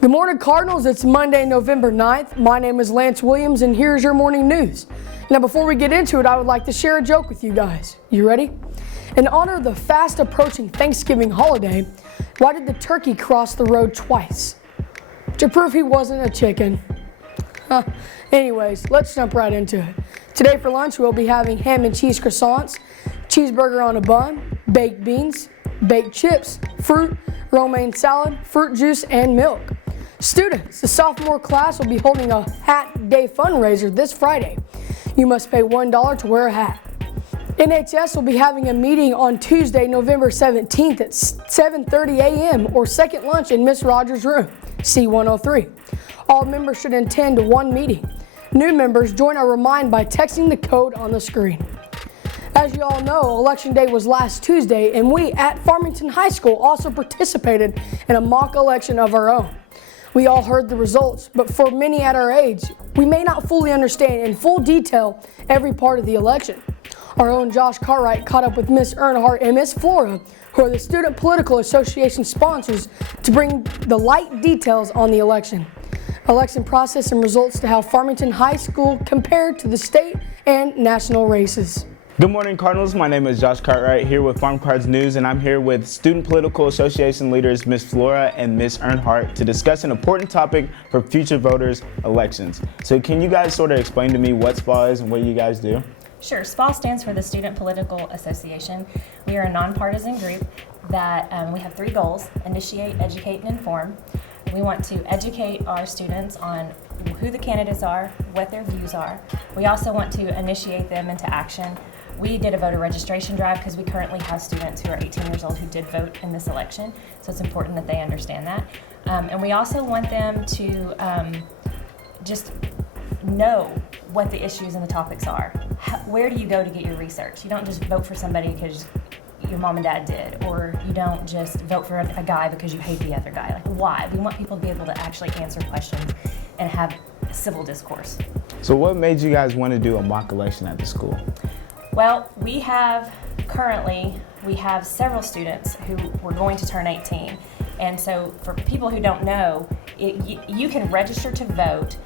Good morning, Cardinals. It's Monday, November 9th. My name is Lance Williams, and here's your morning news. Now, before we get into it, I would like to share a joke with you guys. You ready? In honor of the fast approaching Thanksgiving holiday, why did the turkey cross the road twice? To prove he wasn't a chicken. Anyways, let's jump right into it. Today for lunch, we'll be having ham and cheese croissants, cheeseburger on a bun, baked beans, baked chips, fruit, romaine salad, fruit juice, and milk. Students, the sophomore class will be holding a Hat Day fundraiser this Friday. You must pay $1 to wear a hat. NHS will be having a meeting on Tuesday, November 17th at 7:30 a.m. or second lunch in Miss Rogers' room, C103. All members should attend one meeting. New members join or remind by texting the code on the screen. As you all know, Election Day was last Tuesday, and we at Farmington High School also participated in a mock election of our own. We all heard the results, but for many at our age, we may not fully understand in full detail every part of the election. Our own Josh Cartwright caught up with Miss Earnhardt and Miss Flora, who are the Student Political Association sponsors, to bring the light details on the election process and results to how Farmington High School compared to the state and national races. Good morning, Cardinals. My name is Josh Cartwright here with Farm Cards News, and I'm here with Student Political Association leaders Miss Flora and Miss Earnhardt to discuss an important topic for future voters' elections. So can you guys sort of explain to me what SPA is and what you guys do? Sure. SPA stands for the Student Political Association. We are a nonpartisan group that we have three goals: initiate, educate, and inform. We want to educate our students on who the candidates are, what their views are. We also want to initiate them into action. We did a voter registration drive because we currently have students who are 18 years old who did vote in this election, so it's important that they understand that. And we also want them to just know what the issues and the topics are. Where do you go to get your research? You don't just vote for somebody because your mom and dad did, or you don't just vote for a guy because you hate the other guy. Like, why? We want people to be able to actually answer questions and have civil discourse. So what made you guys want to do a mock election at the school? Well, we have several students who were going to turn 18. And so for people who don't know, you can register to vote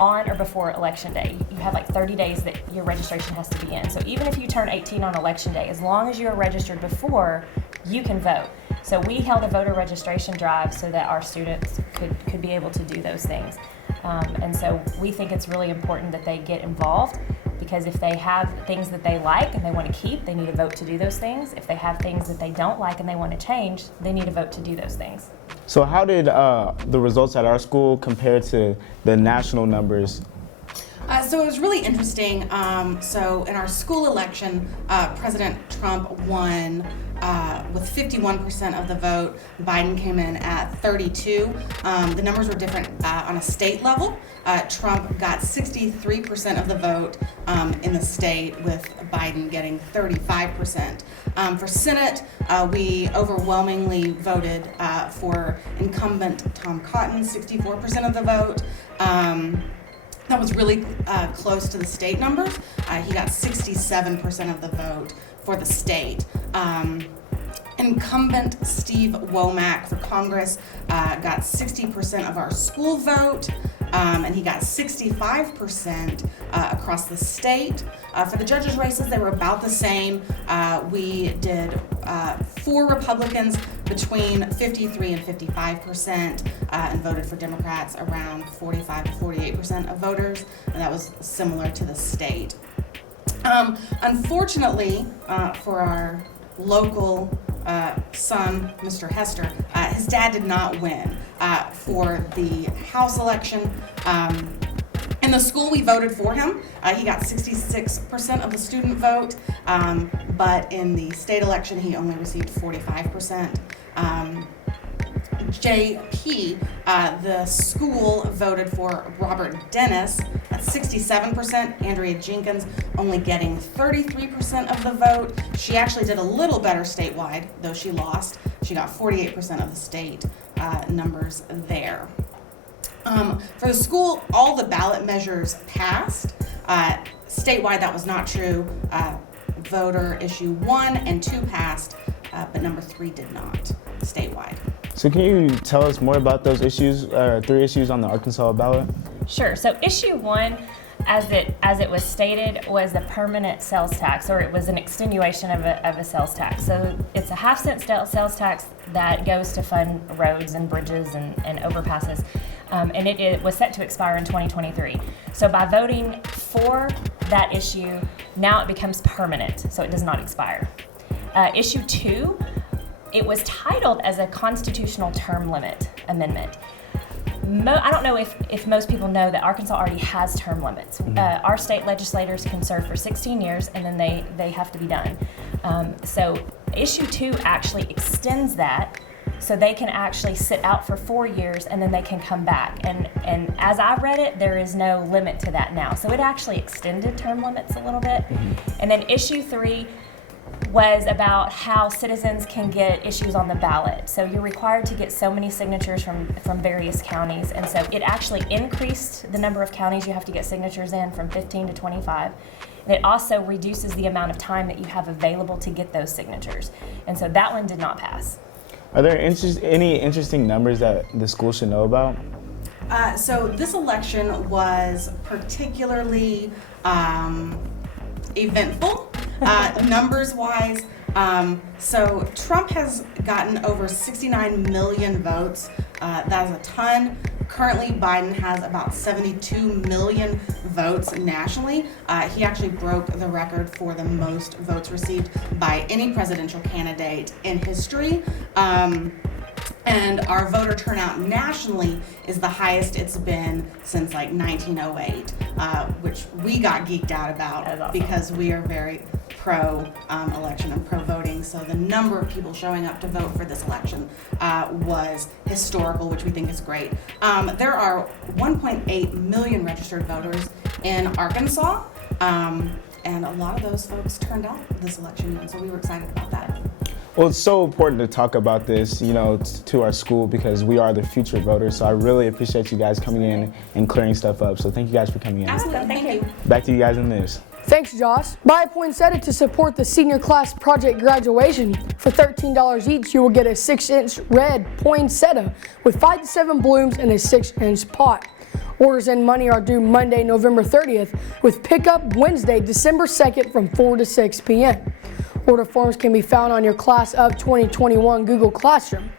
on or before Election Day. You have like 30 days that your registration has to be in. So even if you turn 18 on Election Day, as long as you are registered before, you can vote. So we held a voter registration drive so that our students could be able to do those things. And so we think it's really important that they get involved, because if they have things that they like and they want to keep, they need to vote to do those things. If they have things that they don't like and they want to change, they need to vote to do those things. So how did the results at our school compare to the national numbers? So it was really interesting. So in our school election, President Trump won with 51% of the vote. Biden came in at 32. The numbers were different on a state level. Trump got 63% of the vote in the state, with Biden getting 35%. For Senate, we overwhelmingly voted for incumbent Tom Cotton, 64% of the vote. That was really close to the state numbers. He got 67% of the vote for the state. Incumbent Steve Womack for Congress got 60% of our school vote, and he got 65% across the state. For the judges' races, they were about the same. We did 4 Republicans between 53 and 55%, and voted for Democrats around 45 to 48% of voters, and that was similar to the state. Unfortunately, for our local son, Mr. Hester, his dad did not win for the House election. In the school, we voted for him. He got 66% of the student vote, but in the state election, he only received 45%. JP, the school voted for Robert Dennis at 67%. Andrea Jenkins only getting 33% of the vote. She actually did a little better statewide, though she lost. She got 48% of the state numbers there. For the school, all the ballot measures passed. Statewide, that was not true. Voter issue 1 and 2 passed, but number 3 did not statewide. So can you tell us more about those issues, 3 issues on the Arkansas ballot? Sure. So issue 1, as it was stated, was a permanent sales tax, or it was an extenuation of a sales tax. So it's a half-cent sales tax that goes to fund roads and bridges and overpasses. And it was set to expire in 2023. So by voting for that issue, now it becomes permanent, so it does not expire. Issue 2, it was titled as a constitutional term limit amendment. I don't know if most people know that Arkansas already has term limits. Our state legislators can serve for 16 years and then they have to be done. So issue 2 actually extends that, so they can actually sit out for 4 years and then they can come back. And as I read it, there is no limit to that now. So it actually extended term limits a little bit. And then issue 3 was about how citizens can get issues on the ballot. So you're required to get so many signatures from various counties, and so it actually increased the number of counties you have to get signatures in from 15 to 25. And it also reduces the amount of time that you have available to get those signatures. And so that one did not pass. Are there any interesting numbers that the school should know about? So this election was particularly eventful, numbers-wise. So Trump has gotten over 69 million votes. That is a ton. Currently, Biden has about 72 million votes nationally. He actually broke the record for the most votes received by any presidential candidate in history. And our voter turnout nationally is the highest it's been since like 1908, which we got geeked out about. That is awesome. Because we are very pro-election and pro-voting. So the number of people showing up to vote for this election was historical, which we think is great. There are 1.8 million registered voters in Arkansas, and a lot of those folks turned out this election, and so we were excited about that. Well, it's so important to talk about this, to our school, because we are the future voters. So I really appreciate you guys coming in and clearing stuff up. So thank you guys for coming in. Absolutely, thank you. Back to you guys in the news. Thanks, Josh. Buy a poinsettia to support the senior class project graduation. For $13 each, you will get a 6-inch red poinsettia with 5 to 7 blooms in a 6-inch pot. Orders and money are due Monday, November 30th, with pickup Wednesday, December 2nd from 4 to 6 p.m. Order forms can be found on your Class of 2021 Google Classroom.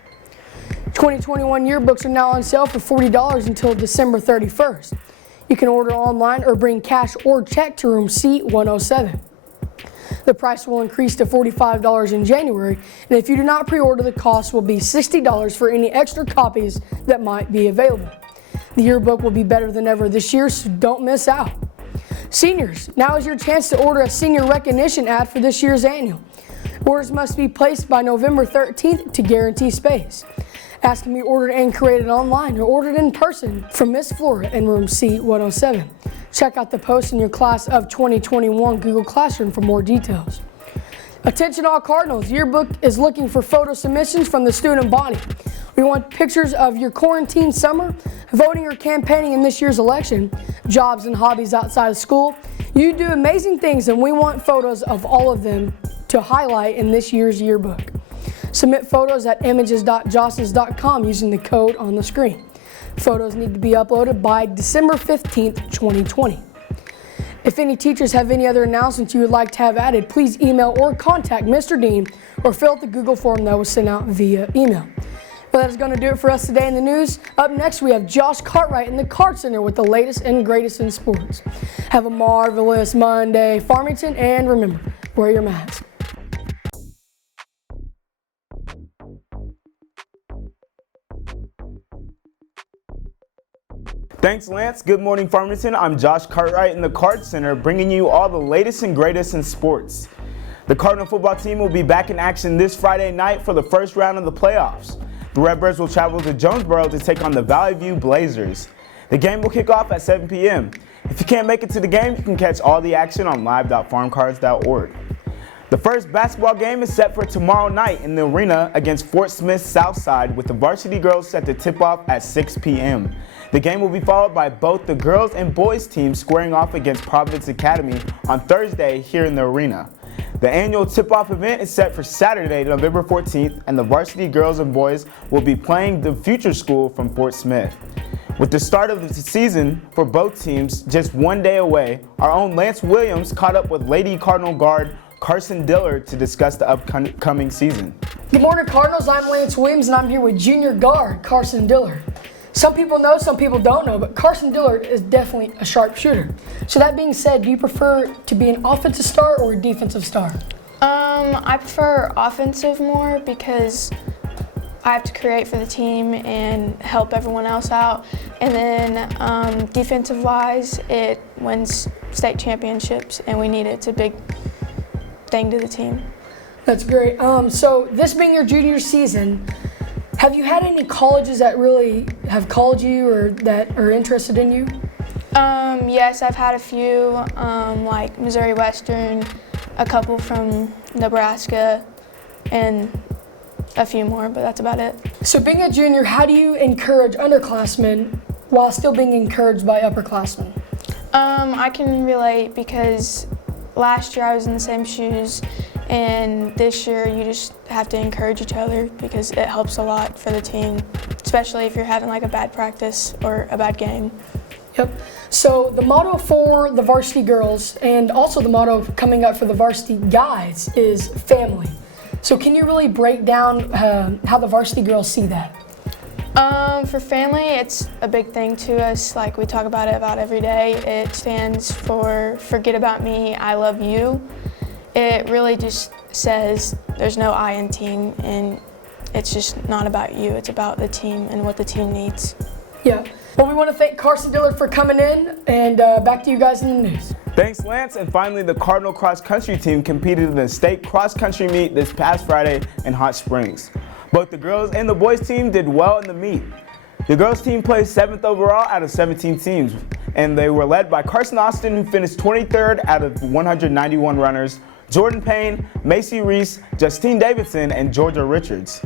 2021 yearbooks are now on sale for $40 until December 31st. You can order online or bring cash or check to room C107. The price will increase to $45 in January, and if you do not pre-order, the cost will be $60 for any extra copies that might be available. The yearbook will be better than ever this year, so don't miss out. Seniors, now is your chance to order a senior recognition ad for this year's annual. Orders must be placed by November 13th to guarantee space. Ask can be ordered and created online or ordered in person from Miss Flora in room C107. Check out the post in your Class of 2021 Google Classroom for more details. Attention all Cardinals, yearbook is looking for photo submissions from the student body. We want pictures of your quarantine summer, voting or campaigning in this year's election, jobs and hobbies outside of school. You do amazing things and we want photos of all of them to highlight in this year's yearbook. Submit photos at images.jostens.com using the code on the screen. Photos need to be uploaded by December 15th, 2020. If any teachers have any other announcements you would like to have added, please email or contact Mr. Dean or fill out the Google form that was sent out via email. Well, that is going to do it for us today in the news. Up next, we have Josh Cartwright in the Card Center with the latest and greatest in sports. Have a marvelous Monday, Farmington, and remember, wear your mask. Thanks, Lance. Good morning, Farmington. I'm Josh Cartwright in the Card Center, bringing you all the latest and greatest in sports. The Cardinal football team will be back in action this Friday night for the first round of the playoffs. The Redbirds will travel to Jonesboro to take on the Valley View Blazers. The game will kick off at 7 p.m. If you can't make it to the game, you can catch all the action on live.farmcards.org. The first basketball game is set for tomorrow night in the arena against Fort Smith Southside, with the varsity girls set to tip off at 6 p.m. The game will be followed by both the girls and boys teams squaring off against Providence Academy on Thursday here in the arena. The annual tip-off event is set for Saturday, November 14th, and the varsity girls and boys will be playing the Future School from Fort Smith. With the start of the season for both teams just one day away, our own Lance Williams caught up with Lady Cardinal guard Carson Dillard to discuss the upcoming season. Good morning, Cardinals. I'm Lance Williams, and I'm here with junior guard Carson Dillard. Some people know, some people don't know, but Carson Dillard is definitely a sharpshooter. So that being said, do you prefer to be an offensive star or a defensive star? I prefer offensive more because I have to create for the team and help everyone else out. And then defensive-wise, it wins state championships, and we need it. It's a big thing to the team. That's great. So this being your junior season, have you had any colleges that really have called you or that are interested in you? Yes, I've had a few, like Missouri Western, a couple from Nebraska, and a few more, but that's about it. So being a junior, how do you encourage underclassmen while still being encouraged by upperclassmen? I can relate because last year I was in the same shoes, and this year you just have to encourage each other because it helps a lot for the team, especially if you're having like a bad practice or a bad game. Yep. So the motto for the varsity girls and also the motto coming up for the varsity guys is family. So can you really break down how the varsity girls see that? For family, it's a big thing to us. Like we talk about it about every day. It stands for forget about me, I love you. It really just says there's no I in team, and it's just not about you. It's about the team and what the team needs. Yeah. Well, we want to thank Carson Dillard for coming in, and back to you guys in the news. Thanks, Lance. And finally, the Cardinal cross country team competed in the state cross country meet this past Friday in Hot Springs. Both the girls and the boys team did well in the meet. The girls team placed 7th overall out of 17 teams, and they were led by Carson Austin, who finished 23rd out of 191 runners, Jordan Payne, Macy Reese, Justine Davidson, and Georgia Richards.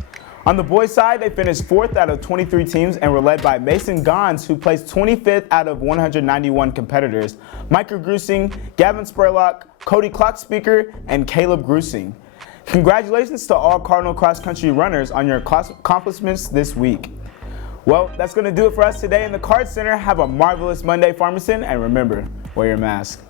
On the boys' side, they finished 4th out of 23 teams and were led by Mason Gons, who placed 25th out of 191 competitors, Micah Grusing, Gavin Spurlock, Cody Clockspeaker, and Caleb Grusing. Congratulations to all Cardinal cross-country runners on your accomplishments this week. Well, that's going to do it for us today in the Card Center. Have a marvelous Monday, Farmington, and remember, wear your mask.